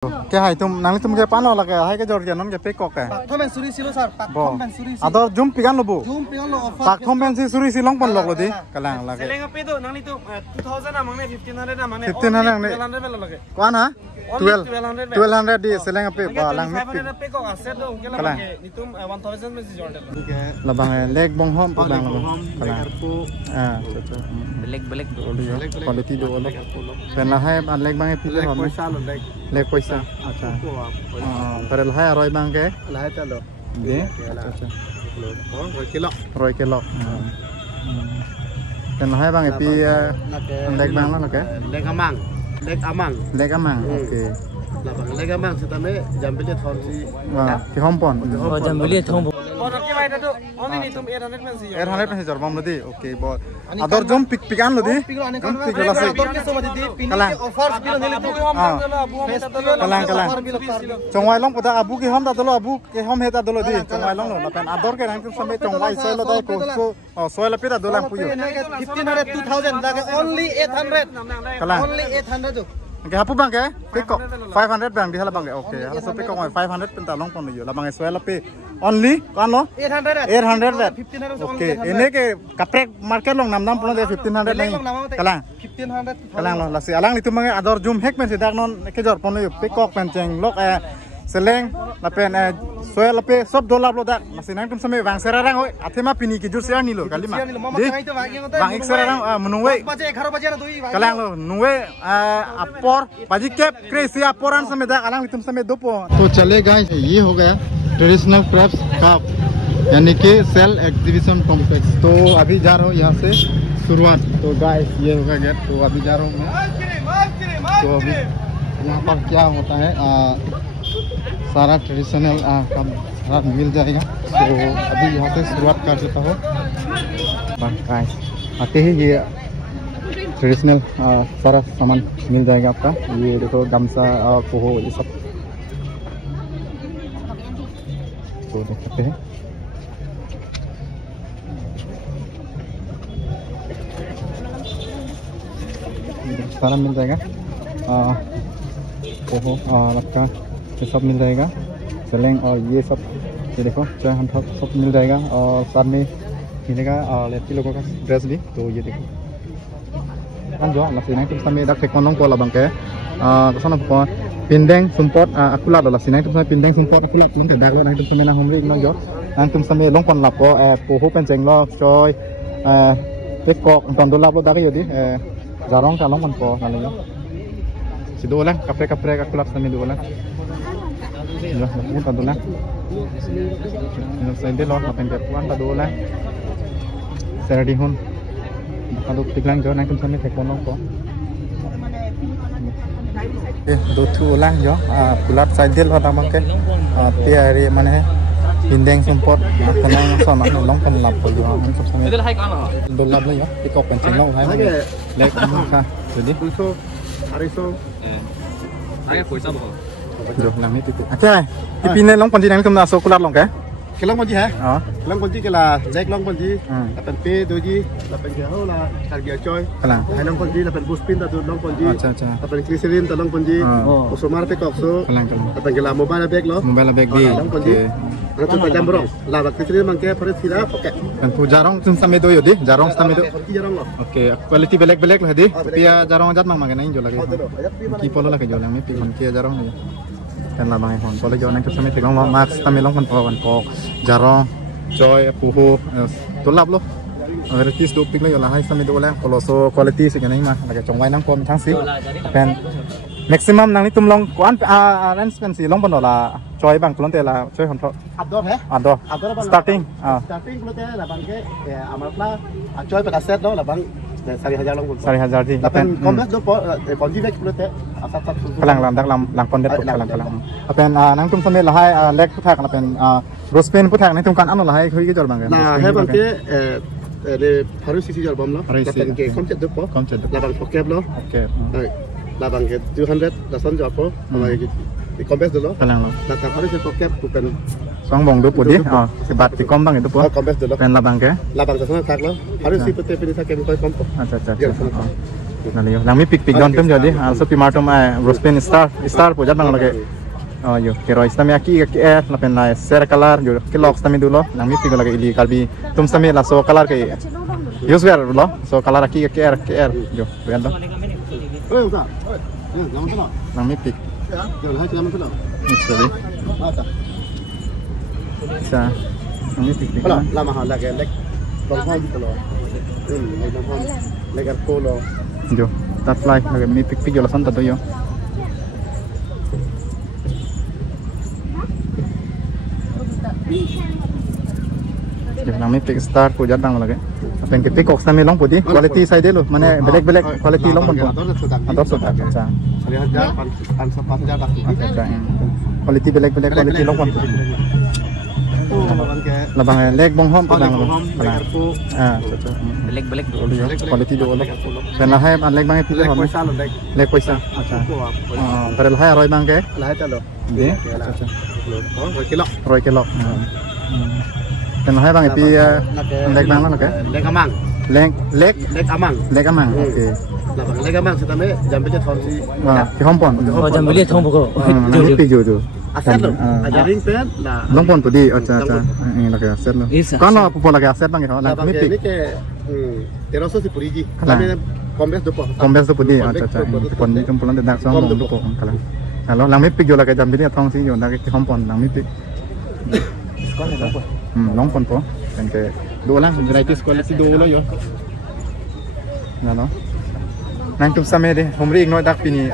क्या है तुम नाली तुम के पानो लगे है के जोर के नन के पे को के थोमेन सुरी सिलो सर पाथम बेन सुरी आदर जुम पिगान लबो जुम पिगान लो ऑफर पाथम बेन से सुरी सिलों पन लग लदी कलांग लगे सेलेंग पे तो नाली तो 2000 ना मांगने 1500 ना मांगने 1500 में लगे कौन है 1200 दी सेलेंग पे बालांग में पे को आसेट दो उनके लगे नितुम 1000 में से जोड़ दे लबांग लेग बंग हम पदांग कलांग ब्लैक क्वालिटी दो अलग पहला है लेग बंग पिले हम लेग पैसा अच्छा पर है रोय बंग के लहाय चलो दे अच्छा रोय के लॉक पहला है बंग पी लेग बंग लगे leg among okay leg among से तमे जंबिले थोन सी कि हम पन जंबिले थोन और के भाई तो ओनली नहीं तुम 800 में से 800 में जरबम लदी ओके बो अदर जुम पिकान लदी जुम पिकला से अदर के समझ दी पिन के ऑफर्स भी नेले तो कलांग चंगवाई लोंग पता अबू के हम दादलो अबू के हम हेता दलो दी चंगवाई लोंग लपन अदर के रंग समय चंगवाई से लो दाई को सोय लपे दा दोलां पुयो 1500 2000 लगे ओनली 800 कलांग ओनली 800 जो के हापु बांगे पिको 500 बांग दिहला बांगे ओके हला सो पिको 500 पेंता लोंग पन लियो ला बांगे सोय लपे ओनली कान लो 800 दैट ओके इने के कपरेक मार्केट लोंग नाम पन दे 1500 नहीं कलांग 1500 कलांग लो लासी अलांग नि तुमंगे अदर जुम हेक में से दाग नन के जर पन लियो पिको पेन चेंग लोक सेलेंग लपेन सोय लपे सब डॉलर लो दाग मासी नाम तुम समय वांग सेरा रंग होय आथेमा पिनी की जुर सेरा निलो काली मा वांग एक सेरा रंग मनुवे 11 बजे ना दोई कलांग लो नुवे अपर बाजी कैप क्रेसी अपोरान समय दाग अलांग तुम समय दोपो तो चले गाइस ये हो गया ट्रेडिशनल क्राफ्ट्स कप यानी कि सेल एग्जीबिशन कॉम्प्लेक्स। तो अभी जा रहा हूँ यहाँ से शुरुआत। तो गाइस ये होगा गेट। तो अभी जा रहा हूँ मैं। तो अभी यहाँ पर क्या होता है सारा ट्रेडिशनल का सारा मिल जाएगा। तो अभी यहाँ से शुरुआत कर देता हूँ। गाइस आते ही ये ट्रेडिशनल सारा सामान मिल जाएगा आपका। ये देखो गमछा पोहो ये सब तो देख सकते हैं। सारा मिल जाएगा पोहो लक्का ये सब मिल जाएगा। सेलेंग और ये सब ये देखो चाय हम सब मिल जाएगा। और साथ में मिलेगा लड़की लोगों का ड्रेस भी। तो ये देखो kan jo lasinai tum sami dak tekonong ko labang ke kesana ko pindeng sumpot akula do lasinai tum sami pindeng sumpot akula tum te dak lo nai tum sami na homri no jo nang tum sami long kon lap ko po ho pen jeng lo choi tekok ton do lap lo dak yo di jarong ka long kon ko nali yo si do lang kapre akula sami do lang yo ni ton do lang no sai de lo pen ke puan ta do lang seradi hun kalau tiglang jo nang tum sami tekonong ko दो ठो oolong जो पुलाट साइडल होता मके तियारी माने पिंडेंग सम्पद कनंग सना लं पन लाभ को जो हम सब समय दो लाभ ले यो पिकअप पेन चेंग लो हाय लेक का जदी 200 आगे पैसा बो जो नाम नि तिति अच्छा पिने लं पन जिनांग तुम ना सोकुलाट लं के kelang ponji hai kelang ponji ke la lek long ponji lapan pe doji lapan ke ho la harga coy kelang hai long ponji lapan buspin ta long ponji acha lapan glycerin ta long ponji osomar pe kokso kelang lapan ke la mobile bag lo mobile bag di long ponji itu tajam borong la glycerin mangke pare sira poket kan pu jarong tum same do yo di jarong same do jarong lo oke quality belek lah di pia jarong jat mang mangena injo lagi ki polo la ke jo lang mi pi kon kia jarong ni kan la bang hon polo jo nang tum same tegong lo max same long kon pawan kok jarong joy puhu tulap lo varieties do pik lo la hai sami do la koloso quality se kan ma la chong wai nang ko thang si pen maximum nang ni tum long kwan range pen si long ban la joy bang klon te la joy hon tho ador he ador starting klon te la bang ke amarla joy pe kaset do la bang 4000 long 4000 di pen komplit do ponji vek klon te asap kalang dak lang pon det kalang pen nang tum sami la hai lek puthak la pen Rospen puthak nai tum kan anu la hai khoi ke jor bang na hai bang ke de harus sisi jor bom lo lapan ke koncept depo labang pokep lo oke labang ke 200 dasan jor po amai di kompes dulu kalang lo datang harus pokep bukan song bong do podi sebat di kom bang itu po kompes dulu pen labang ke labang dasan thak lo harus si pete pinisa ke koi kompo acha Nanti yo, nami pik don tum jadi, also pimartum rospen star po jat bang lagi. Oh yo, kero istami aki lapen la ser color yo, kilok istami dulu, nami pik lagi ili kalbi tum istami la so color ke use wear lo, so color aki yo, betul dong. Nami pik. Sorry. Sa, nami pik. Lama hal lagi lek, lompat gitu loh. Lompat, lek polo. Yo, tak fly lagi mi pik yo lasan tado yo. Yo, nami pik star ko jat bang lagi. Apa yang kita kok sama long putih, quality side lo, mana belek quality long pun. Atau sudah, sa. Quality belek quality long pun. Labang leg bong hom pedang Belek dulu ya quality dulu dan lahai leg bang itu leg poisa terus lahai roy bang ke lahai calo roy kilo dan lahai bang itu leg bang lah ke leg amang leg amang oke leg amang setame jam beja thonsi di hompon jam beli thong buko nanti piju tu aset lo ajarin pen lah long pon pudi acha ini lagi aset lo kan lo apa lagi aset bang ya lagi ini ke teroso si puriji kami kombes tu pudi acha pon ni kumpulan de dak song lu ko kala kalau lang mi pik yo lagi jam bini thong si yo nak ki hompon lang mi pik long pon po dan ke dua lang variety quality dua lo yo ngano nang tum sampai deh, humri ignore dak pini,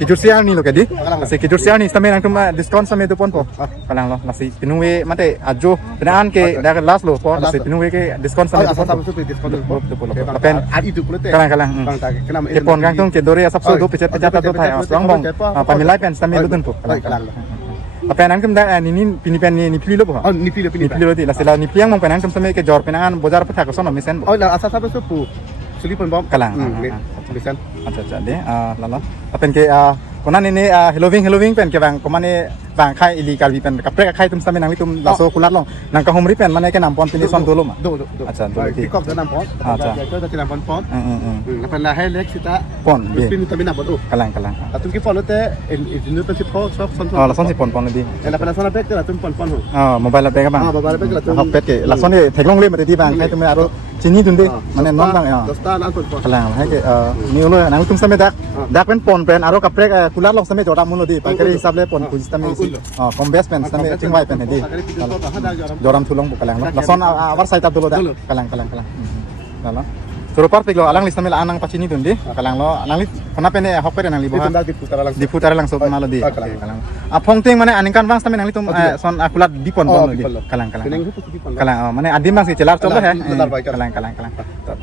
kijur siang ni lo kadi, masih kijur siang ni sampai nang tum diskon sampai tu pun po, kalang lo, masih pinuwe mate ajo, penaan ke dak last lo po, masih pinuwe ke diskon sampai tu pun, tu pun, lapen, kalang, kepon kang tum ke dore asap so do pecet tu thai, strong bong, pamilai pen sampai tu pun po, lapen nang tum dak ni pini pen ni pili lo po, ni pili ti, lasila ni pili yang mong penang tum sampai ke jor penangan bozar pethak koson misen, oh lah asal sampai supu. Selipan bom kalang bisan acha deh lalo apen ke konan ini Halloween pen ke bang komane bang khai illegal bi pen kapre khai tum sampe nang tum laso kulat long nang ka humri pen mane ke nampon pini son dulu ma do acha do ti kok nampon acha to ta nampon pon lapan la hai lek sita pon pin tu nampon kalang atum ki pon te in tu pon sok son oh lason si pon di lapan son pek te atum pon ho mobile pek bang mobile pek atum pek ke lason ni theklong le mate di bang khai tum aro chini tunde mane non bang dostan an pon kalang hai ke ni lo nang tum sampe dak pen aro kapre kulat long sampe joda mulo di pakari hisab le pon kuj sampe kombes pen sampe chingwai pen di joram thulong bukalang lason awar saita dulu dak kalang lalo Suru partik lo alang listamil anang pacini tundi kalang lo alang lit kenapa nih hok pede nang libo diputar langsung malo di kalang apong ting mana aningkan bang stamil nang litum son akulat dipon di kalang mana adim bang si celar coba ya kalang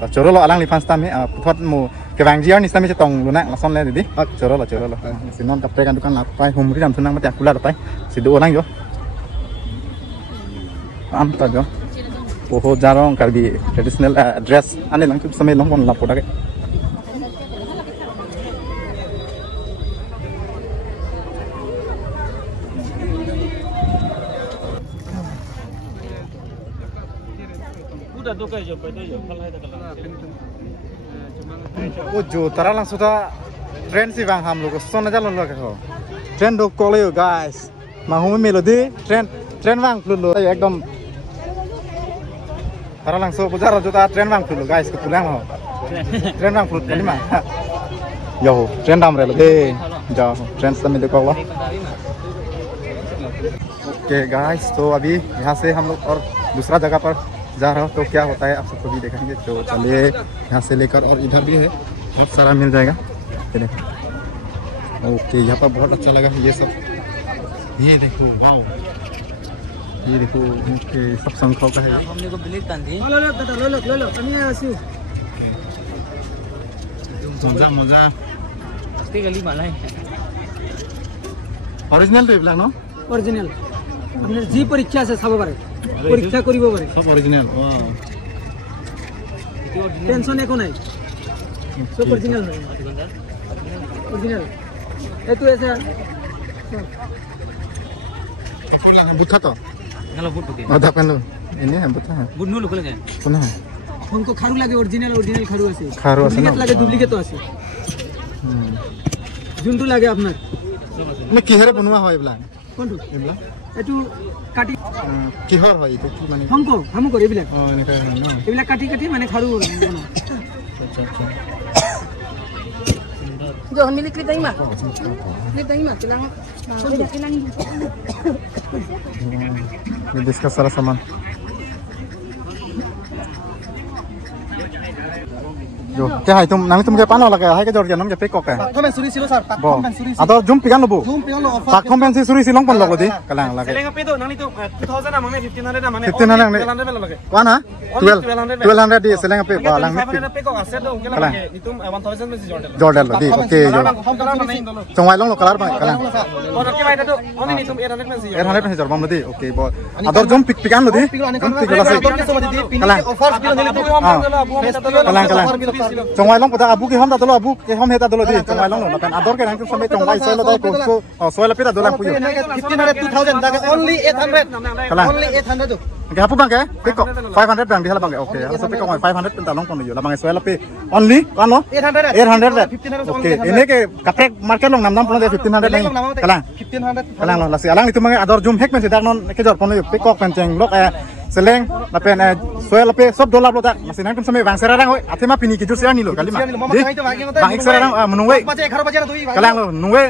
coro lo alang lipan stami putot mu kebang jiar nih stami cetong luna lason le di coro lo sinon kapte kan tukan lapai humri dam tunang mati akulat lapai si dua orang yo amta jo बहुत jarang karbi traditional dress ane lang tu sampai long pon lapor dak udah tuh kayak job itu yo kalau ada वो जो तरह lang sudah trend sih bang ham logo son aja lo ke trend do kole yo guys mahum melody trend bang lo ekdom Tara langsung pujar juta tren bang dulu guys kepulang lo tren bang fruit ini mah yo tren dam relo deh jauh tren sampai dekat lo okay guys तो अभी यहाँ से हम लोग और दूसरा जगह पर जा रहे हो तो क्या होता है आप सबको भी देखेंगे तो चलिए यहाँ से लेकर और इधर भी है बहुत सारा मिल जाएगा ओके यहाँ पर बहुत अच्छा लगा ये सब ये देखो वाओ ये देखो ओके सब संख्या का है हमने को ब्लेड बांध दी लो कमी आसू मजा अस्ते गली माला है ओरिजिनल तो इबला नो ओरिजिनल हमने जी परीक्षा से सब बारे परीक्षा करिबो बारे सब ओरिजिनल टेंशन एको নাই सब ओरिजिनल है ओरिजिनल ए तू ऐसा अपन लगा बुथा तो हेलो बुट bouquet ada kan lo ini है बुथा है बुट नु लोग लगे पुनः हमको खारू लगे ओरिजिनल खारू আছে खारू আছে डुप्लीकेट लगे डुप्लीकेट तो আছে যোনটো লাগে আপনার মানে কিহেৰে বনোৱা হয় এইবিলাক কোনটো এইবিলাক এটু কাটি কিহৰ হয় এইটো কি মানে হামুকৰ এইবিলাক এনেকৈ হয় ন এইবিলাক কাটি কাটি মানে খাৰু আচ্ছা আচ্ছা Jo, milik kita ima. Kita ima, kilang. Kilang. ये इसका सारा सामान जो क्या है तुम नंग तुम क्या पाना लगा है क्या जोड़ के नंग क्या pack okay Komen suri silo sar, pak komen suri. atau jum pikan lo bu Zoom pion lo offer. pak komen si suri silong pon lo di kalang lagi Seleng apa itu? Nang itu 2000 amangnya 1500 amangnya. 1500 1200 belo lagi. Kuana 1200 di seleng apa Lagi lang 500 peko aset dong, kila lagi. Itu 1000 mesti jordan. Jordan lo di oke jo Home color mana ini dulu? congwai long lo kalar bang kalang Oh, nanti mai itu. Oh, ini itu 800 mesti. 800 mesti jorbang lo di oke bo atau jum pikan lo di jum pik lo sih kalang Offers bilo nili itu. kalang kalang congwai long pada abu ke hom ta lo abu ke hom heta lo di congwai long lo kan ador ke nang tu sampai congwai soil lo dai ko soil lo pita dolang puyo 1500 2000 daga only 800. kalang Only 800 tuh. Oke, apa bang ke? Piko 500 bang di hala bang ke. Oke, harus piko 500 penta long kono yo. Labang soal tapi only kan lo? 800. 800. 1500 Oke, ini ke kaprek market long 6 pulang 1500 nih. Kalang. 1500. Kalang lo lasi alang itu mang ador zoom hack men sedak non ke jor kono yo. Piko penceng lok seleng lapen soal tapi sob dollar lo tak. Masih nang sampai bang serarang oi. Atima pini ke jur serang ni lo kali mah. Bang ik serarang menungwe. Baca 11 baca tuh. Kalang lo nungwe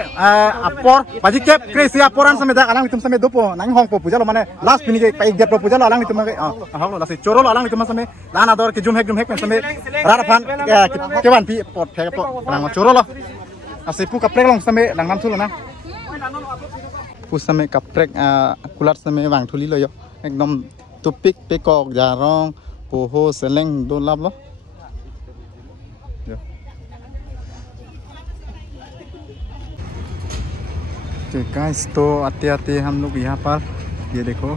apor baji kep kresi aporan sampai dak alang itu sampai dopo nang hong po puja lo mana last pini ke pai get puja lo alang itu mang hong lasi coro lo alang itu mas sampai lan ador ke jum hek sampai rarapan kewan pi pot kayak pot lang coro lo asih pu kaprek long sampai lang nam thul na pu sampai kaprek kulat sampai wang thuli lo yo ekdom tupik pekok jarong poho seleng dolap lo तो guys तो आते आते हम लोग यहाँ पर ये देखो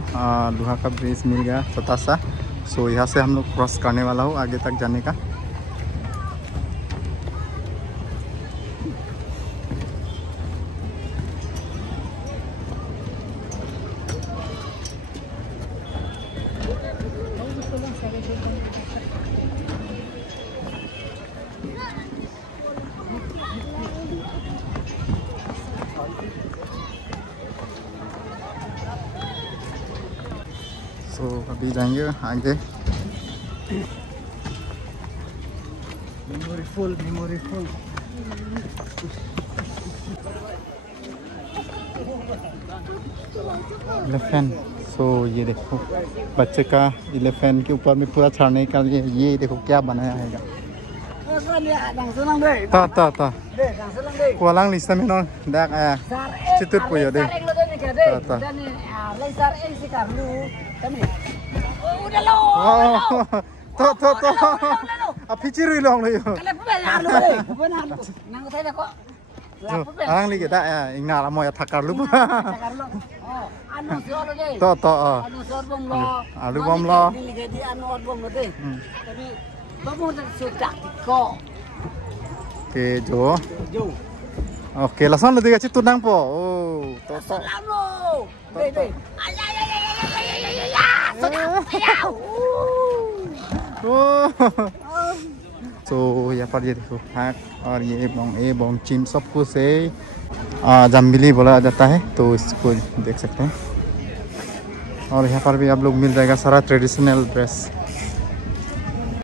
लोहा का ब्रिज मिल गया छोटा सा सो यहाँ से हम लोग क्रॉस करने वाला हूँ आगे तक जाने का तो अभी जाएंगे आगे मेमोरीफुल एलिफेंट सो ये देखो बच्चे का एलिफेंट के ऊपर में पूरा चढ़ने का ये देखो क्या बनाया है ta kualang lisa menon dak situt puyo deh ta to apichiru long lo yo alang lagi dak ingat amo ya takar lu to alu bom lo oke jo oke langsung lu tiga citu nang po oh to तो यहाँ पर ये देखो hack और ये Bong चिम सब कुछ से जम्बिली बोला जाता है तो इसको देख सकते हैं और यहाँ पर भी आप लोग मिल जाएगा सारा ट्रेडिशनल ड्रेस